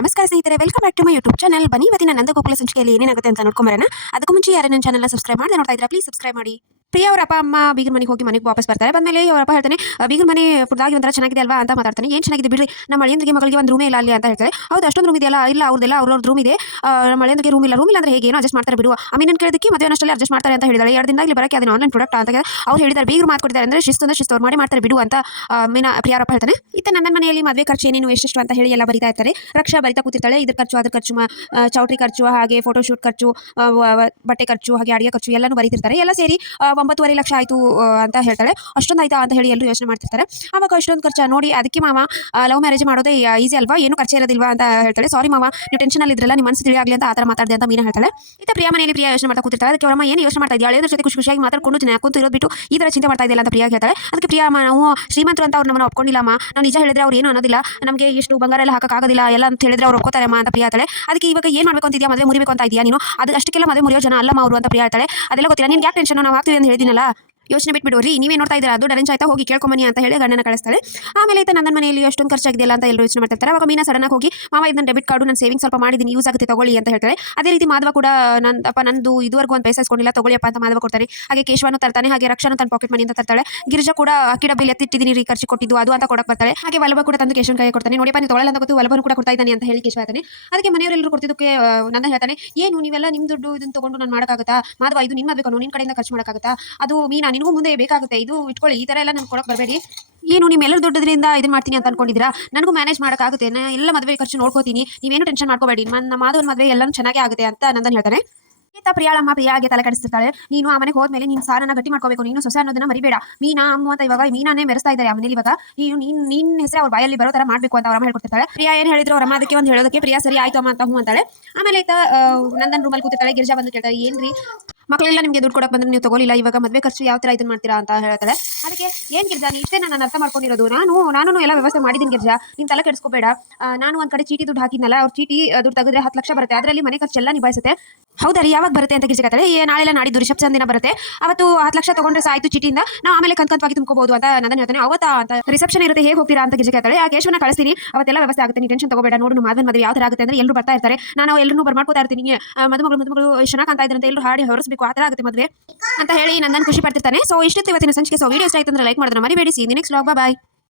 ನಮಸ್ಕಾರ ಸ್ನೇಹಿತರೆ, welcome back to my YouTube channel. ಬನ್ನಿ ಇವತ್ತಿನ ನಂದಗೋಕುಲ ಸಂಚಿಕೆಯಲ್ಲಿ ಏನೇನಾಗುತ್ತೆ ಅಂತ ನೋಡ್ಕೊಂಬರೋಣ. ಅದಕ್ಕೂ ಮುಂಚೆ ಯಾರು ನನ್ನ ಚಾನಲ್ನ ಸಬ್ಸ್ಕ್ರೈಬ್ ಮಾಡಿ ನೋಡ್ತಾ ಇದ್ರೆ ಪ್ಲೀಸ್ ಸಬ್ಸ್ಕ್ರೈಬ್ ಮಾಡಿ. ಪ್ರಿಯಾ ಅವ್ರ ಅಪ್ಪ ಅಮ್ಮ ಬೀಗರ ಮನೆಗೆ ಹೋಗಿ ಮನೆಗೆ ವಾಪಸ್ ಬರ್ತಾರೆ. ಬಂದಮೇಲೆ ಅವ್ರ ಅಪ್ಪ ಹೇಳ್ತಾನೆ, ಬೀಗರ ಮನೆ ಪುಟ್ಟದಾಗಿ ಒಂಥರ ಚೆನ್ನಾಗಿದೆ ಅಲ್ವಾ ಅಂತ ಮಾತಾಡ್ತಾನೆ. ಏನು ಚೆನ್ನಾಗಿದೆ ಬಿಡ್ರಿ, ನಮ್ಮ ಅಳಿಯಂದಿಗೆ ಮಗಳಿಗೆ ಒಂದು ರೂಮೇ ಇಲ್ಲ ಅಲ್ಲಿ ಅಂತ ಹೇಳ್ತಾರೆ. ಹೌದು, ಅಷ್ಟೊಂದು ರೂಮ್ ಇದೆಯಲ್ಲ? ಇಲ್ಲ, ಅವ್ರದ್ದೆಲ್ಲ ಅವ್ರವ್ರ ರೂಮ್ ಇದೆ. ನಮ್ಮ ಅಳಿಯಂದಿಗೆ ರೂಮ್ ಇಲ್ಲ ಅಂದ್ರೆ ಹೇಗೆ, ಏನೋ ಅಡ್ಜಸ್ಟ್ ಮಾಡ್ತಾರೆ ಬಿಡುವ. ಆಮೇಲೆ ಕೇಳಿದಕ್ಕೆ ಮದುವೆ ಅಷ್ಟರಲ್ಲಿ ಅಡ್ಜಸ್ಟ್ ಮಾಡ್ತಾರೆ ಅಂತ ಹೇಳಿದಾಳೆ. 2 ದಿನದಲ್ಲಿ ಬರೋಕ್ಕೆ ಅದನ್ನ ಆನ್ಲೈನ್ ಪ್ರಾಡಕ್ಟ್ ಅಂತ ಅವ್ರು ಹೇಳಿದ್ದಾರೆ. ಬೀಗರು ಮಾತು ಕೊಡ್ತಾರೆ ಅಂದ್ರೆ ಶಿಸ್ತು ಅವ್ರು ಮಾಡಿ ಬಿಡು ಅಂತ ಪ್ರಿಯಾ ಅವ್ರ ಅಪ್ಪ ಹೇಳ್ತಾನೆ. ಇತ್ತ ನನ್ನ ಮನೆಯಲ್ಲಿ ಮದುವೆ ಖರ್ಚು ಏನೇನು ಎಷ್ಟೆಷ್ಟು ಅಂತ ಹೇಳಿ ಎಲ್ಲ ಬರಿತಾ ಇರ್ತಾರೆ. ರಕ್ಷಾ ಬರಿತಾ ಕೂತಿರ್ತಾಳೆ. ಇದ್ರ ಖರ್ಚು ಅದ್ರ ಖರ್ಚು, ಚೌಟ್ರಿ ಖರ್ಚು, ಹಾಗೆ ಫೋಟೋಶೂಟ್ ಖರ್ಚು, ಬಟ್ಟೆ ಖರ್ಚು, ಹಾಗೆ ಅಡಿಗೆ ಖರ್ಚು ಎಲ್ಲನೂ ಬರೀತಿರ್ತಾರೆ. ಎಲ್ಲ ಸೇರಿ 9.5 ಲಕ್ಷ ಆಯಿತು ಅಂತ ಹೇಳ್ತಾಳೆ. ಅಷ್ಟೊಂದು ಆಯ್ತಾ ಅಂತ ಹೇಳಿ ಎಲ್ಲರೂ ಯೋಚನೆ ಮಾಡ್ತಿರ್ತಾರೆ. ಆವಾಗ ಅಷ್ಟೊಂದು ಖರ್ಚು ನೋಡಿ, ಅದಕ್ಕೆ ಮಾವ ಲವ್ ಮ್ಯಾರೇಜ್ ಮಾಡೋದೇ ಈಸಿ ಅಲ್ವಾ, ಏನು ಖರ್ಚು ಇರೋದಿಲ್ವಾ ಅಂತ ಹೇಳ್ತಾಳೆ. ಸಾರಿ ಮಾವ, ನೀವು ಟೆನ್ಷನ್ ಇದ್ರಲ್ಲ, ನಿಮ್ಮ ಮನಸ್ಸು ತಿಳಿಯಾಗಲಿ ಅಂತ ಆ ಥರ ಮಾತಾಡಿದೆ ಅಂತ ಮೀನಾ ಹೇಳ್ತಾಳೆ. ಇತ್ತ ಪ್ರಿಯಾ ಮನೆಯಲ್ಲಿ ಪ್ರಿಯಾ ಯೋಚನೆ ಮಾಡ್ತಾ ಕೂತಿರ್ತಾಳೆ. ಅದಕ್ಕೆ ಅವರಮ್ಮ ಏನು ಯೋಚನೆ ಮಾಡ್ತಾ ಇದೆಯಾ, ಅಳಿಯೋದ್ರ ಜೊತೆ ಖುಷಿಯಾಗಿ ಮಾತಾಡ್ಕೊಂಡು ಯಾಕಂತ ಇರೋದು ಬಿಟ್ಟು ಈ ಥರ ಚಿಂತೆ ಮಾಡ್ತಾ ಇದೆಯಲ್ಲ ಅಂತ ಪ್ರಿಯಾ ಹೇಳ್ತಾಳೆ. ಅದಕ್ಕೆ ಪ್ರಿಯಾ, ನಾವು ಶ್ರೀಮಂತರು ಅಂತ ಅವ್ರು ನಮ್ಮನ್ನು ಒಪ್ಕೊಂಡಿಲ್ಲಮ್ಮ, ನಾವು ನಿಜ ಹೇಳಿದ್ರೆ ಅವ್ರು ಏನು ಅನ್ನೋದಿಲ್ಲ, ನಮಗೆ ಇಷ್ಟು ಬಂಗಾರ ಎಲ್ಲ ಹಾಕೋಕ್ಕಾಗೋದಿಲ್ಲ ಎಲ್ಲ ಅಂತ ಹೇಳಿದ್ರೆ ಅವ್ರು ಒಪ್ಕೋತಾರೆ ಅಮ್ಮ ಅಂತ ಪ್ರಿಯಾ ಹೇಳ್ತಾಳೆ. ಅದಕ್ಕೆ ಇವಾಗ ಏನು ಮಾಡಬೇಕು ಅಂತಿದ್ಯಾ, ಮದುವೆ ಮುರಿಬೇಕು ಅಂತ ಇದೆಯಾ ನೀನು? ಅದು ಅಷ್ಟಕ್ಕೆಲ್ಲ ಮದುವೆ ಮುರಿಯೋ ಜನ ಅಲ್ಲಮ್ಮ ಅವರು ಅಂತ ಪ್ರಿಯಾ ಹೇಳ್ತಾಳೆ. ಅದೆಲ್ಲ ಗೊತ್ತಿಲ್ಲ, ನಿನ್ಗೆ ಯಾಕೆ ಟೆನ್ಷನ್, ನಾವು ಹಾಕ್ತೀವಿ ಅಂತ ಹೇಳಿದಿನಲ್ಲ, ಯೋಚನೆ ಬಿಟ್ಬಿಡೋರಿ, ನೀವೇ ನೋಡ್ತಾ ಇದ್ದೀರಾ, ಅದು ಅರೇಂಜ್ ಆಯ್ತಾ, ಹೋಗಿ ಕೇಳ್ಕೊಂಬನಿ ಅಂತ ಹೇಳಿ ಗಂಡನ ಕಳಿಸ್ತಾಳೆ. ಆಮೇಲೆ ಆಯ್ತಾ ನನ್ನ ಮನೆಯಲ್ಲಿ ಅಷ್ಟೊಂದು ಖರ್ಚಾಗಿದೆಯಲ್ಲ ಅಂತ ಎಲ್ಲರೂ ಯೋಚನೆ ಮಾಡ್ತಿರ್ತಾರೆ. ಅವಾಗ ಮೀನಾ ಸಡನ್ ಆಗಿ ಹೋಗಿ, ಮಾವ ಇದು ನನ್ನ ಡೆಬಿಟ್ ಕಾರ್ಡು, ನಾನು ಸೇವಿಂಗ್ ಸ್ವಲ್ಪ ಮಾಡಿದ್ದೀನಿ, ಯೂಸ್ ಆಗುತ್ತೆ ತಗೊಳ್ಳಿ ಅಂತ ಹೇಳ್ತಾರೆ. ಅದೇ ರೀತಿ ಮಾಧವ ಕೂಡ, ನಂದು ಇದುವರೆಗೂ ಒಂದು ಪೈಸಾ ಇಸ್ಕೊಂಡಿಲ್ಲ, ತಗೊಳ್ಳಿಯಪ್ಪ ಅಂತ ಮಾಧವ ಕೊಡ್ತಾರೆ. ಹಾಗೆ ಕೇಶವನು ತರ್ತಾನೆ, ಹಾಗೆ ರಕ್ಷಾನು ತನ್ನ ಪಾಕೆಟ್ ಮನಿ ಅಂತ ತರ್ತಾಳೆ. ಗಿರಿಜಾ ಕೂಡ ಅಕ್ಕಿ ಡಬ್ಬಿಲಿ ಎತ್ತಿಟ್ಟಿದ್ದೀನಿ ರೀ ಖರ್ಚು ಕೊಟ್ಟಿದ್ದು ಅದು ಅಂತ ಕೊಡಕ್ಕೆ ಬರ್ತಾಳೆ. ಹಾಗೆ ವಲ್ಲಭ ಕೂಡ ತಂದು ಕೇಶವನ ಕೈ ಕೊಡ್ತಾನೆ. ನೋಡಿಪ್ಪ ನೀವು ತೊಗೊಳ್ಳಲ್ಲ ಅಂತ ಗೊತ್ತು, ವಲ್ಲಭನು ಕೂಡ ಕೊಡ್ತಾ ಇದ್ದಾನೆ ಅಂತ ಹೇಳಿ ಕೇಶವ ಹೇಳ್ತಾನೆ. ಅದಕ್ಕೆ ಮನೆಯವರೆಲ್ಲರೂ ಕೊಡ್ತಿದ್ದಕ್ಕೆ ನಂದ ಹೇಳ್ತಾನೆ, ಏನು ನೀವೆಲ್ಲ ನಿಮ್ಮ ದುಡ್ಡು ಇದನ್ನು ತಗೊಂಡು ನಾನು ಮಾಡೋಕ್ಕಾಗುತ್ತಾ ಮಾಧವ, ಇದು ನಿಮ್ಮ ಮದುವೆ, ನಿನ್ನ ಕಡೆಯಿಂದ ಖರ್ಚು ಮಾಡೋಕ್ಕಾಗುತ್ತಾ, ಅದು ಮೀನಾ ನಿನಗೂ ಮುಂದೆ ಬೇಕಾಗುತ್ತೆ, ಇದು ಇಟ್ಕೊಳ್ಳಿ, ಈ ಥರ ಎಲ್ಲ ನಾನು ಕೊಡಕ್ಕೆ ಬರಬೇಡಿ, ಏನು ನಿಮ್ಮೆಲ್ಲರ ದುಡ್ಡದಿಂದ ಇದನ್ನ ಮಾಡ್ತೀನಿ ಅಂತ ಅನ್ಕೊಂಡಿದ್ದೀರಾ, ನನಗೂ ಮ್ಯಾನೇಜ್ ಮಾಡೋಕ್ಕಾಗುತ್ತೆ, ನಾನು ಎಲ್ಲ ಮದುವೆ ಖರ್ಚು ನೋಡ್ಕೋತೀನಿ, ನೀವೇನು ಟೆನ್ಷನ್ ಮಾಡ್ಕೋಬೇಡಿ, ನಮ್ಮ ಮಾಧವನ ಮದುವೆ ಎಲ್ಲರೂ ಚೆನ್ನಾಗೇ ಆಗುತ್ತೆ ಅಂತ ನಂದನ್ ಹೇಳ್ತಾನೆ. ಈತ ಪ್ರಿಯಾಳಮ್ಮ ಪ್ರಿಯಾಗೆ ತಲೆ ಕಡಿಸ್ತಿರ್ತಾಳೆ. ನೀನು ಆ ಮನೆಗೆ ಹೋದ್ಮೇಲೆ ನೀನು ಸಾರನ್ನ ಗಟ್ಟಿ ಮಾಡ್ಕೋಬೇಕು, ನೀನು ಸೊಸೆ ಅನ್ನೋದನ್ನ ಮರಿಬೇಡ, ಮೀನಾ ಅಮ್ಮ ಅಂತ ಇವಾಗ ಮೀನಾನೇ ಮೆರೆಸ್ತಾ ಇದ್ದಾರೆ ಆ ಮನೇಲಿ, ಇವಾಗ ನಿನ್ನ ಹೆಸರು ಅವ್ರ ಬಾಯಲ್ಲಿ ಬರೋ ತರ ಮಾಡಬೇಕು ಅಂತ ಅವ್ರಮ್ಮ ಹೇಳ್ಕೊಡ್ತಿರ್ತಾಳೆ. ಪ್ರಿಯಾ ಏನು ಹೇಳಿದ್ರು ಅವ್ರಮ್ಮ ಅದಕ್ಕೆ ಒಂದು ಹೇಳೋದಕ್ಕೆ ಪ್ರಿಯಾ ಸರಿ ಆಯ್ತು ಅಮ್ಮ ಅಂತ ಹ್ಞೂ ಅಂತಾಳೆ. ಆಮೇಲೆ ಈತ ನಂದನ್ ರೂಮಲ್ಲಿ ಕೂತಿರ್ತಾಳೆ. ಗಿರಿಜಾ ಬಂದು ಕೇಳ್ತಾಳೆ, ಏನ್ರಿ ಮಕ್ಕಳೆಲ್ಲ ನಿಮಗೆ ದುಡ್ಡು ಕೊಡಕ್ಕೆ ಬಂದ್ರೆ ನೀವು ತಗೊಳ್ಳಿಲ್ಲ, ಇವಾಗ ಮದುವೆ ಖರ್ಚು ಯಾವ ಥರ ಇದನ್ನ ಮಾಡ್ತೀರಾ ಅಂತ ಹೇಳ್ತಾಳೆ. ಅದಕ್ಕೆ ಏನು ಗಿರ್ಜಾ, ನೀ ಇಷ್ಟೇ ನಾನು ಅರ್ಥ ಮಾಡ್ಕೊಂಡಿರೋದು, ನಾನು ಎಲ್ಲ ವ್ಯವಸ್ಥೆ ಮಾಡಿದ್ದೀನಿ ಗಿರ್ಜಾ, ನೀನು ತಲೆ ಕೆಡಿಸ್ಕೋಬೇಡ, ನಾನು ಒಂದು ಕಡೆ ಚೀಟಿ ದುಡ್ಡು ಹಾಕಿದ್ನಲ್ಲ, ಅವ್ರು ಚೀಟಿ ದುಡ್ಡು ತೆಗೆದ್ರೆ 10 ಲಕ್ಷ ಬರುತ್ತೆ, ಅದರಲ್ಲಿ ಮನೆ ಖರ್ಚು ಎಲ್ಲ ನಿಭಾಯಿಸುತ್ತೆ. ಹೌದಾ ರೀ, ಯಾವಾಗ ಬರುತ್ತೆ ಅಂತ ಗಿರ್ಜಾ ಹೇಳ್ತಾಳೆ. ನಾಳೆಲ್ಲ ನಾಡಿದ್ದು ರಿಸೆಪ್ಷನ್ ದಿನ ಬರುತ್ತೆ, ಅವತ್ತು 10 ಲಕ್ಷ ತಗೊಂಡ್ರೆ ಸಾಯ್ತು ಚೀಟಿಯಿಂದ, ನಾವು ಆಮೇಲೆ ಕಂತವಾಗಿ ತುಂಬ್ಕೋಬಹುದು ಅಂತ ನಾನು ಹೇಳ್ತಾನೆ. ಅವತ್ತಾ ಅಂತ ರಿಸೆಪ್ಷನ್ ಇರುತ್ತೆ, ಹೇಗೆ ಹೋಗ್ತೀರಾ ಅಂತ ಗಿರ್ಜಾ ಹೇಳ್ತಾಳೆ. ಆ ಕೇಶವನ ಕಳಿಸ್ತೀನಿ, ಅವತ್ತೆಲ್ಲ ವ್ಯವಸ್ಥೆ ಆಗುತ್ತೆ, ನೀವು ಟೆನ್ಷನ್ ತಗೋಬೇಡ, ನೋಡು ಮಾಧವನ ಮದುವೆ ಯಾವ ಥರ ಆಗುತ್ತೆ ಅಂದ್ರೆ ಎಲ್ಲರೂ ಬರ್ತಾ ಇರ್ತಾರೆ, ನಾನು ಎಲ್ಲರೂ ಬರ್ಮಾಡ್ಕೋತಾ ಇರ್ತೀನಿ, ಮದುಮಗಳು ಚೆನ್ನಾಗಿ ಅಂತ ಇದ್ರಂತೆ, ಎಲ್ಲರೂ ಹಾಡಿ ಹೊರಸಬೇಕು, ಆ ಥರ ಆಗುತ್ತೆ ಮದುವೆ ಅಂತ ಹೇಳಿ ನಂದನ್ ಖುಷಿ ಪಡ್ತಿರ್ತಾನೆ. ಸೊ ಇಷ್ಟಿತ್ತು ಇವತ್ತಿನ ಸಂಚಿಕೆ. ಸೊ ವಿಡಿಯೋ ಇಷ್ಟ ಆಯ್ತು ಅಂದ್ರೆ ಲೈಕ್ ಮಾಡೋದನ್ನ ಮರಿಬೇಡಿ. ಸಿ ನೆಕ್ಸ್ಟ್ ವ್ಲಾಗ್, ಬಾಯ್.